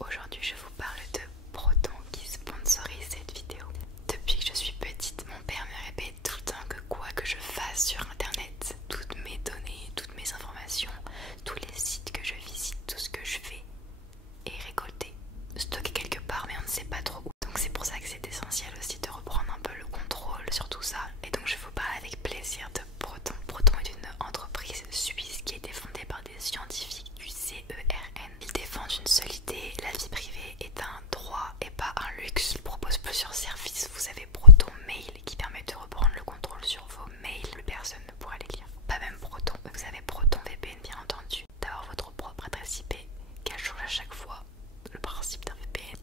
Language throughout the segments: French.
Aujourd'hui je vous parle de Proton qui sponsorise cette vidéo. Depuis que je suis petite, mon père me répète tout le temps que quoi que je fasse sur internet, toutes mes données, toutes mes informations, tous les sites que je visite, tout ce que je fais est récolté, stocké quelque part mais on ne sait pas trop où. Donc c'est pour ça que c'est essentiel aussi de reprendre un peu le contrôle sur tout ça. Et donc je vous parle avec plaisir de Proton. Proton est une entreprise suisse qui a été fondée par des scientifiques du CERN. Ils défendent une seule idée, la vie privée est un droit et pas un luxe. Ils proposent plusieurs services. Vous avez Proton Mail qui permet de reprendre le contrôle sur vos mails, plus personne ne pourra les lire. Pas même Proton, vous avez Proton VPN bien entendu, d'avoir votre propre adresse IP qu'elle change à chaque fois. Le principe d'un VPN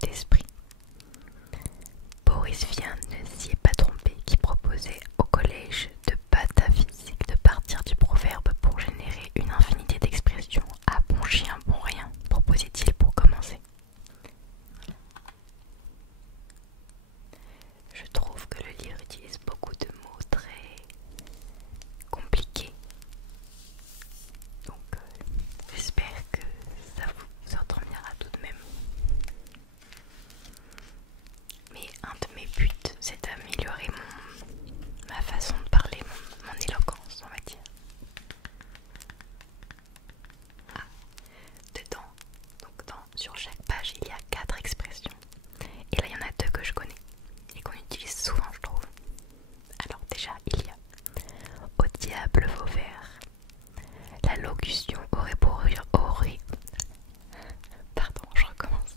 d'esprit. Boris Vian ne s'y est pas trompé qui proposait au collège de pataphysique de partir du proverbe pour générer une infinité d'expressions. Ah bon chien, bon rien, proposait-il pour commencer. Je trouve que le livre utilise beaucoup de mots très compliqués. Donc j'espère que ça vous endormira tout de même. Mais un de mes buts, c'est d'améliorer ma façon de parler, mon éloquence, on va dire. Ah, dedans, sur chaque page, il y a 4 expressions. Et là, il y en a 2 que je connais et qu'on utilise souvent, je trouve. Alors déjà, il y a au diable Vauvert. La locution aurait pour Pardon, je recommence.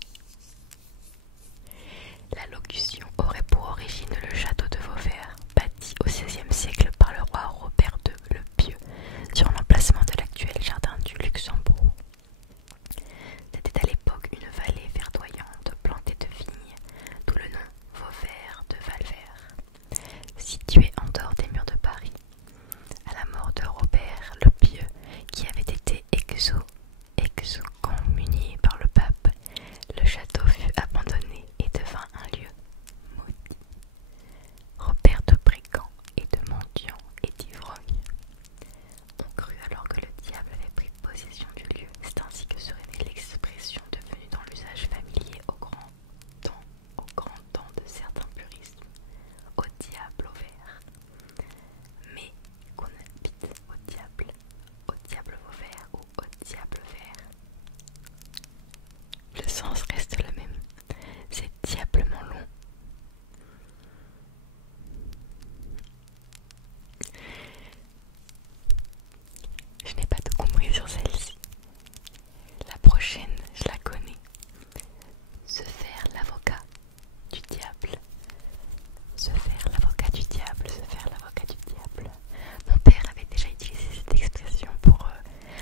La locution aurait pour origine le château de Vauvert, bâti au XVIe siècle par le roi Robert II le Pieux, sur l'emplacement de l'actuel jardin du Luxembourg. C'était à l'époque une vallée verdoyante plantée de vignes, d'où le nom Vauvert de Valvert. Située en dehors des murs de Paris, à la mort de Robert le Pieux, qui avait été excommunié par le pape, le château fut abandonné et devint un lieu maudit. Robert de brigands et de mendiants et d'ivrognes. On crut alors que le diable avait pris possession du lieu. C'est ainsi que serait née l'expression devenue dans l'usage familier au grand temps de certains purismes, au diable au vert. Mais qu'on habite au diable Vauvert ou au diable vert, le sens reste le même. C'est diablement long. Je n'ai pas tout compris sur celle-ci. La prochaine, je la connais. Se faire l'avocat du diable. Se faire l'avocat du diable, se faire l'avocat du diable. Mon père avait déjà utilisé cette expression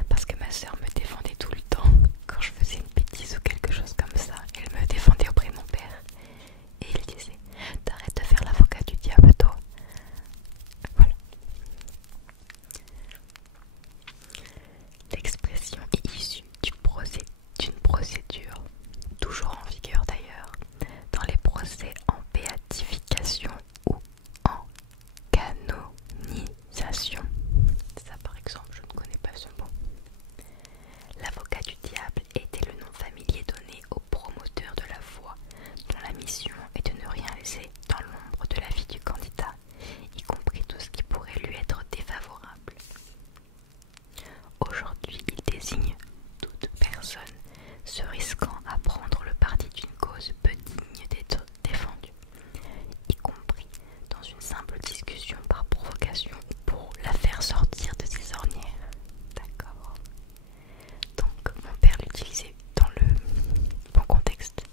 parce que ma soeur me défendait tout le temps quand je faisais une bêtise ou quelque chose comme ça. Elle me défendait auprès de mon père. Et il disait, t'arrêtes de faire l'avocat du diable, toi. Voilà. L'expression est issue d'une procédure, toujours en vigueur d'ailleurs, dans les procès en béatification ou en canonisation. Ça par exemple, je ne connais pas ce mot. L'avocat du diable était le nom familier donné au promoteur de la foi, dont la mission est de ne rien laisser dans l'ombre de la vie du candidat, y compris tout ce qui pourrait lui être défavorable. Aujourd'hui, il désigne toute personne se risquant à prendre le parti d'une cause peu digne d'être défendue, y compris dans une simple discussion par provocation ou pour la faire sortir de ses ornières. D'accord. Donc mon père l'utilisait dans le bon contexte.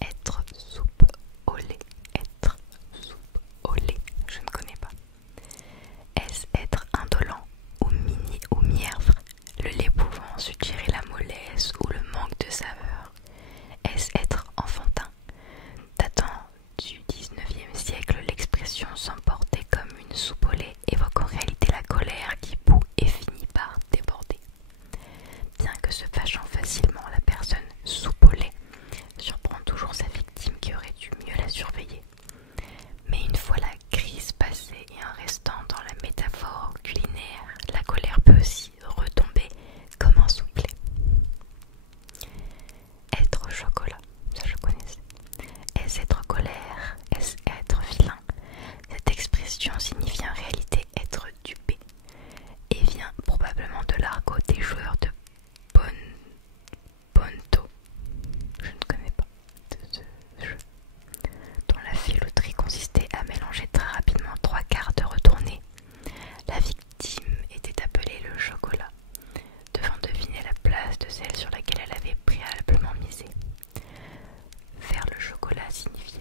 Être soupe au lait. Être soupe au lait. Je ne connais pas. Est-ce être indolent ou mièvre, le lait pouvant suggérer la mollesse ou le manque de saveur? Est-ce être enfantin? Datant du XIXe siècle, l'expression s'emporter comme une soupe au lait évoque en réalité la colère qui bout et finit par déborder. Bien que se fâchant facilement, la personne soupe au lait surprend toujours sa victime qui aurait dû mieux la surveiller. Mais une fois la crise passée et en restant dans la métaphore culinaire, la colère peut aussi retomber comme un soufflet. Être au chocolat, ça je connaissais. Est-ce être colère? Est-ce être vilain? Cette expression signifie en réalité être dupé et vient probablement de l'argot des joueurs de Ponto. Je ne connais pas ce jeu, dont la filouterie consistait à mélanger très rapidement 3 cartes retournées. La victime était appelée le chocolat, devant deviner la place de celle sur laquelle elle avait préalablement misé. Faire le chocolat signifiait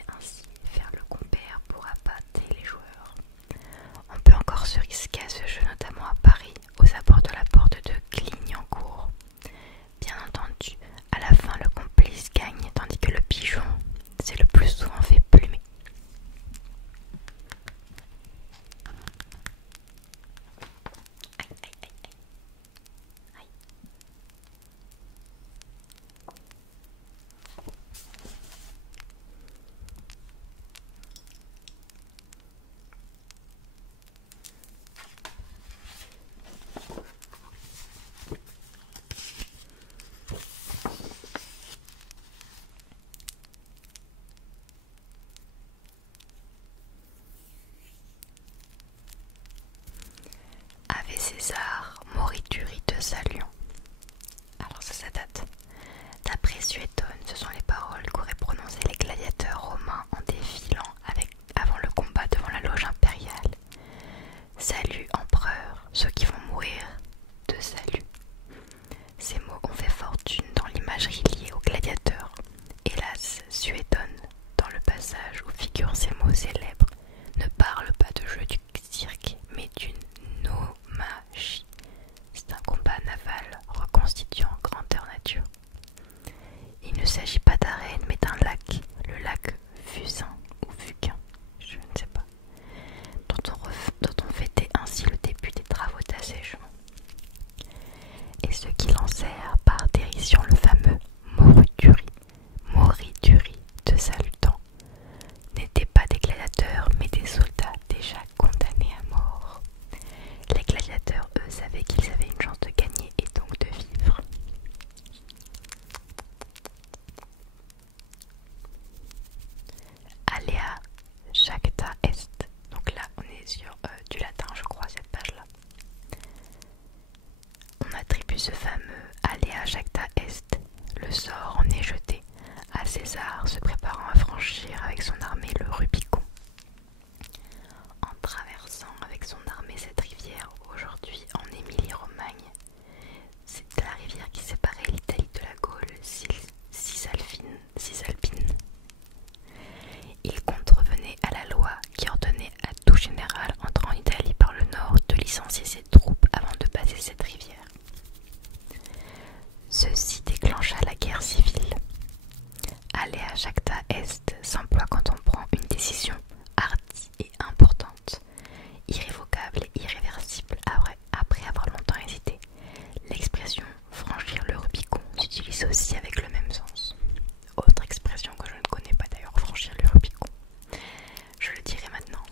César se préparant à franchir avec son armée le Rubicon. En traversant avec son armée cette rivière, aujourd'hui en Émilie-Romagne, c'est la rivière qui séparait l'Italie de la Gaule cisalpine. Il contrevenait à la loi qui ordonnait à tout général entrant en Italie par le nord de licencier ses troupes avant de passer cette rivière. Ceci déclencha la guerre civile. Alea jacta est s'emploie quand on prend une décision hardie et importante, irrévocable et irréversible après avoir longtemps hésité. L'expression franchir le Rubicon s'utilise aussi avec le même sens. Autre expression que je ne connais pas d'ailleurs, franchir le Rubicon. Je le dirai maintenant.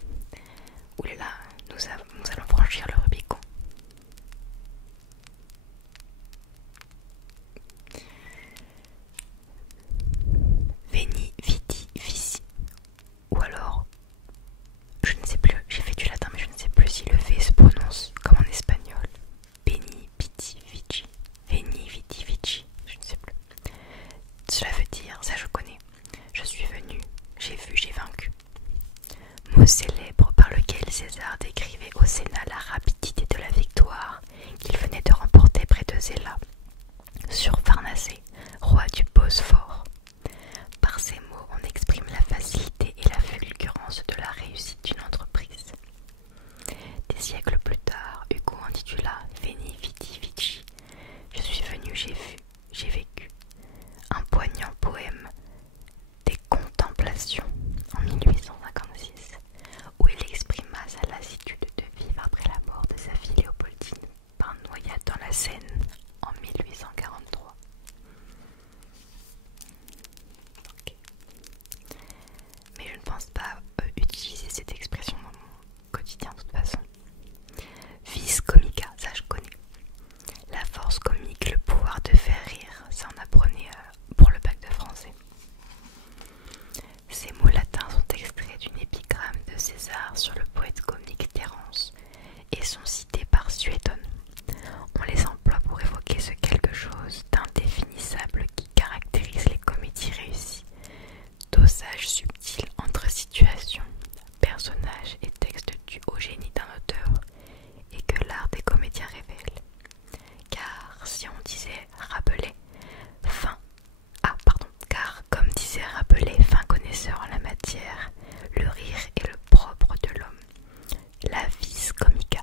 Oulala, nous allons franchir le Rubicon. Veni, vidi, vici. Ou alors, je ne sais plus, j'ai fait du latin mais je ne sais plus si le V se prononce comme en espagnol. Veni, vidi, vici. Veni, vidi, vici. Je ne sais plus. Cela veut dire, ça je connais. Je suis venu, j'ai vu, j'ai vaincu. Mot célèbre par lequel César décrivait au Sénat la rapidité de la victoire qu'il venait de remporter près de Zéla, sur Pharnacée, roi du Bosphore. Par ces mots, on exprime la facilité et la fulgurance de la réussite d'une entreprise. Des siècles plus tard, Hugo intitula Veni, vidi, vici. Je suis venu, j'ai vu, j'ai vécu. Un poignant poème des Contemplations en 1856, où il exprima sa lassitude de vivre après la mort de sa fille Léopoldine par noyade dans la Seine en 1843. Okay. Mais je ne pense pas utiliser cette expression dans mon quotidien de toute façon. Vis comica, ça je connais. La force comique, le pouvoir de faire rire, ça on apprenait pour le bac de français. Ces mots latins sont extraits d'une épigramme de César sur le poète comique Terence et sont cités par Suétone. On les emploie pour évoquer ce quelque chose d'indéfinissable qui caractérise les comédies réussies. Dosage subtil entre situation, personnage et texte dû au génie d'un auteur et que l'art des comédiens révèle. Car si on disait Rabelais, car comme disait Rabelais, fin connaisseur en la matière, le rire est le propre de l'homme. La vis comica,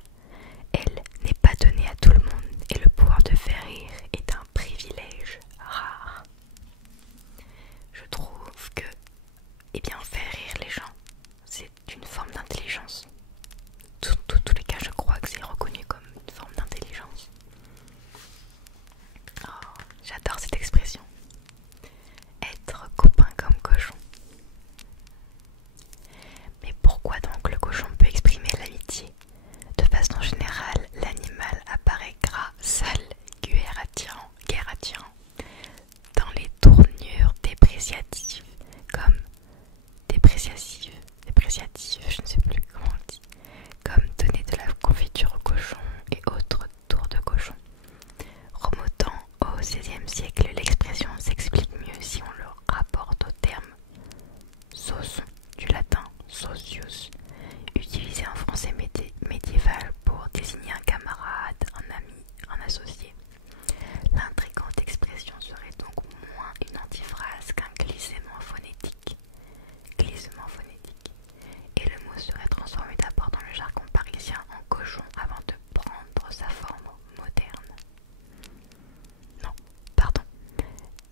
elle, n'est pas donnée à tout le monde et le pouvoir de faire rire est un privilège rare. Je trouve que, faire rire les gens, c'est une forme d'intelligence. Tous les cas, je crois que c'est reconnu comme une forme d'intelligence. Oh, j'adore cette expression. Être copain comme cochon. Mais pourquoi donc le cochon peut exprimer l'amitié? De façon générale, l'animal apparaît gras, sale, guerre attirant, dans les tournures dépréciatives, comme dépréciative, je ne sais plus comment on dit, comme donner de la confiture au cochon et autres tours de cochon. Remontant au XVIe siècle, l'expression s'explique mieux si on le rapporte au terme sauson, du latin socius, utilisé en français médiéval pour désigner un camarade, un ami, un associé. L'intrigante expression serait donc moins une antiphrase qu'un glissement phonétique. Et le mot serait transformé d'abord dans le jargon parisien en cochon avant de prendre sa forme moderne. Non, pardon.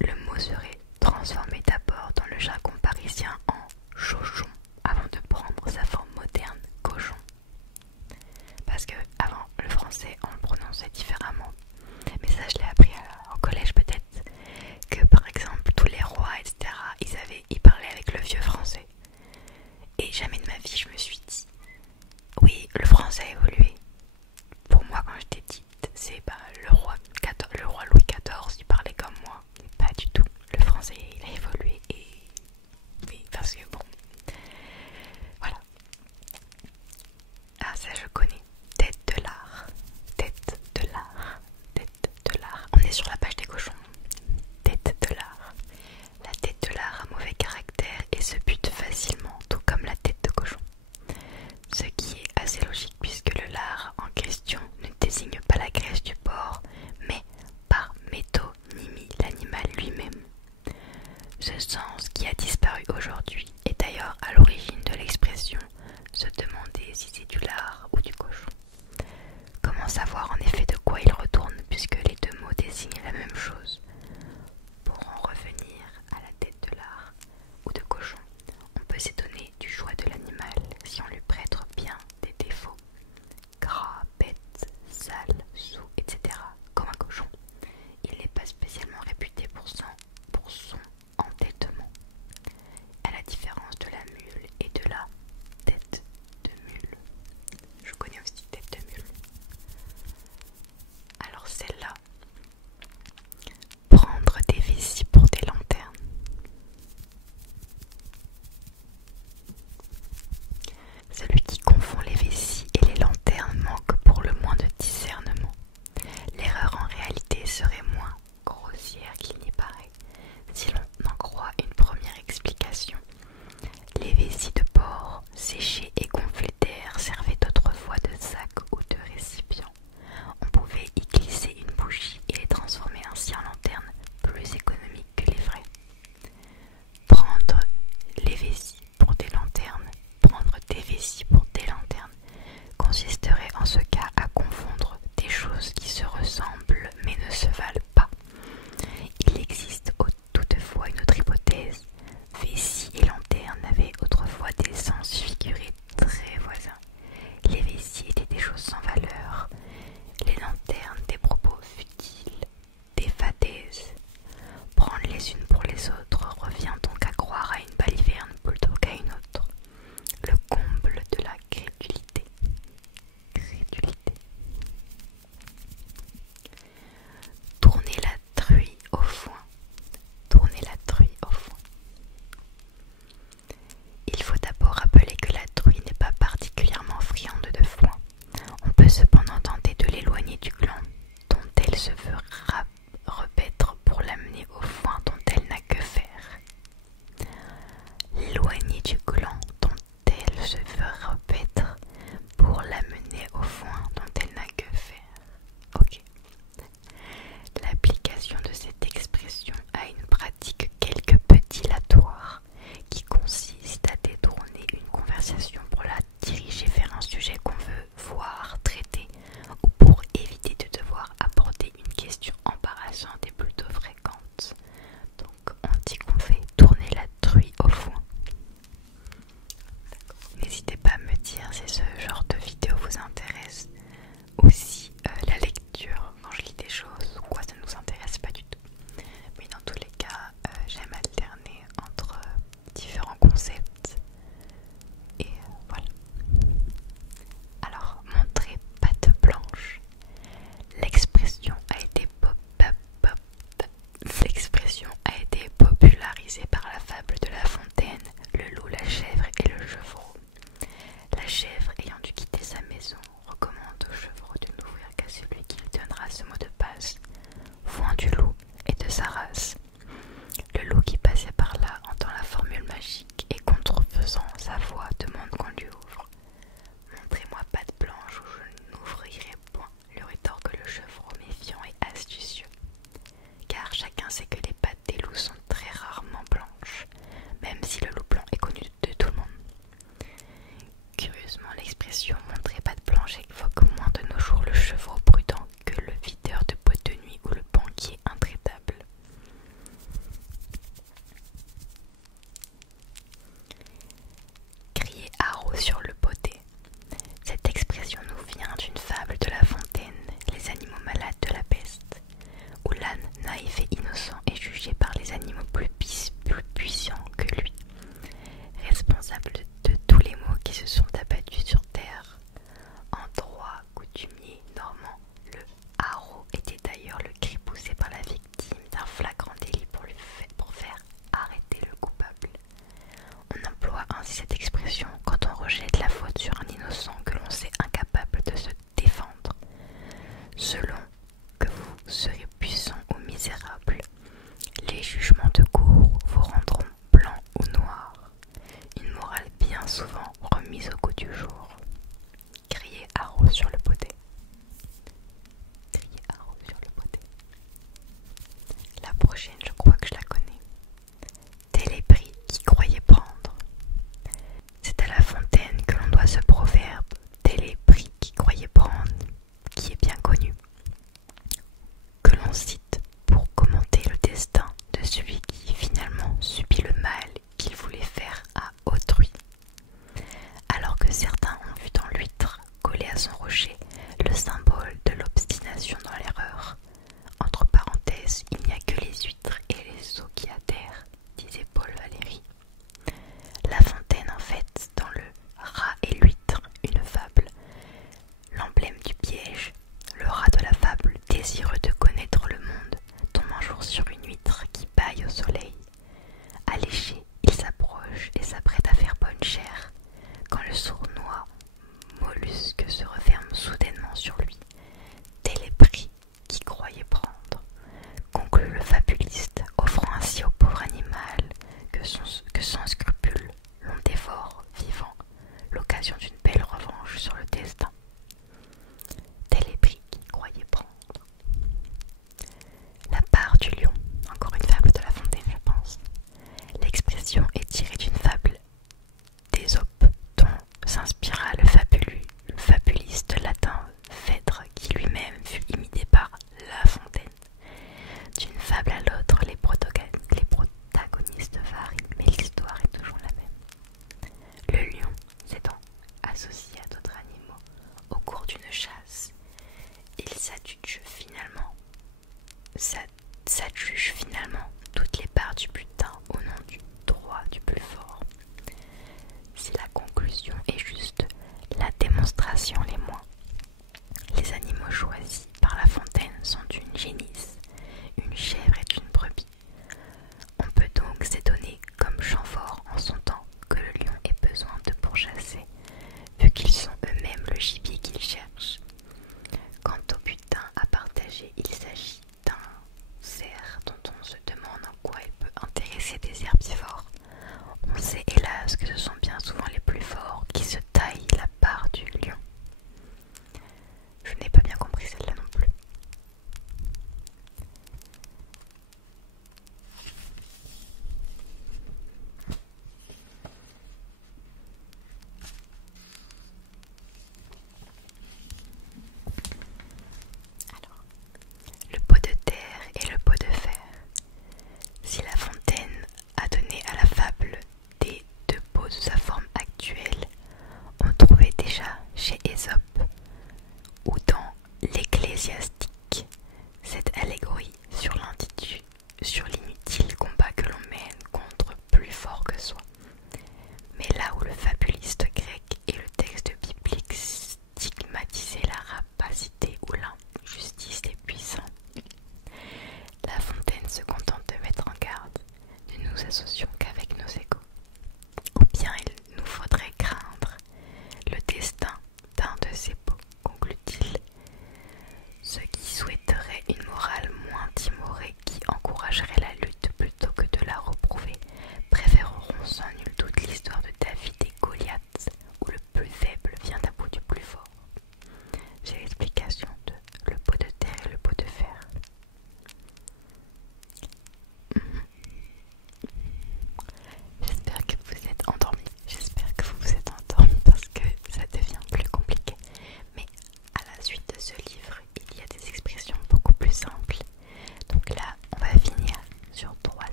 Le mot serait transformé d'abord dans le jargon parisien en chochon avant de prendre sa forme moderne, cochon. Parce que avant, le français, on le prononçait différemment. Mais ça, je l'ai appris en collège peut-être, que par exemple, tous les rois, etc., ils parlaient avec le vieux français. Et jamais de ma vie, je me suis dit, oui, le français a évolué. Pour moi, quand j'étais petite, c'est le roi Louis XIV, il parlait comme moi. Mais pas du tout. Le français, il a évolué. Et oui, parce que bon, Ce sens qui a disparu aujourd'hui est d'ailleurs à l'origine de l'expression se demander si c'est du lard ou du cochon. Comment savoir en effet de quoi il retourne puisque les deux mots désignent la même chose? Pour en revenir à la tête de lard ou de cochon, on peut s'étonner du choix de l'animal si on lui prête bien des défauts, gras, bête, sale, saoul, etc. comme un cochon. Il n'est pas spécialement réputé pour son entêtement, à la différence de la mule et de la tête de mule. Je connais aussi tête de mule. Alors celle-là, prendre des vessies pour des lanternes. Celui qui confond les vessies et les lanternes manque pour le moins de discernement. L'erreur en réalité serait moins grossière qu'il n'y paraît, si l'on en croit une première explication. Les vessies de porc, séchées et gonflées d'air, servaient autrefois de sac ou de récipient. On pouvait y glisser une bougie et les transformer ainsi en lanternes plus économiques que les vraies. Prendre les vessies pour des lanternes, prendre des vessies pour des lanternes, consisterait en ce cas à confondre des choses qui se ressemblent mais ne se valent pas. Il existe toutefois une autre hypothèse. Vessie et lanterne avaient autrefois des sens figurés très voisins. Les vessies étaient des choses sans valeur, les lanternes des propos futiles, des fadaises. Prendre les unes pour les autres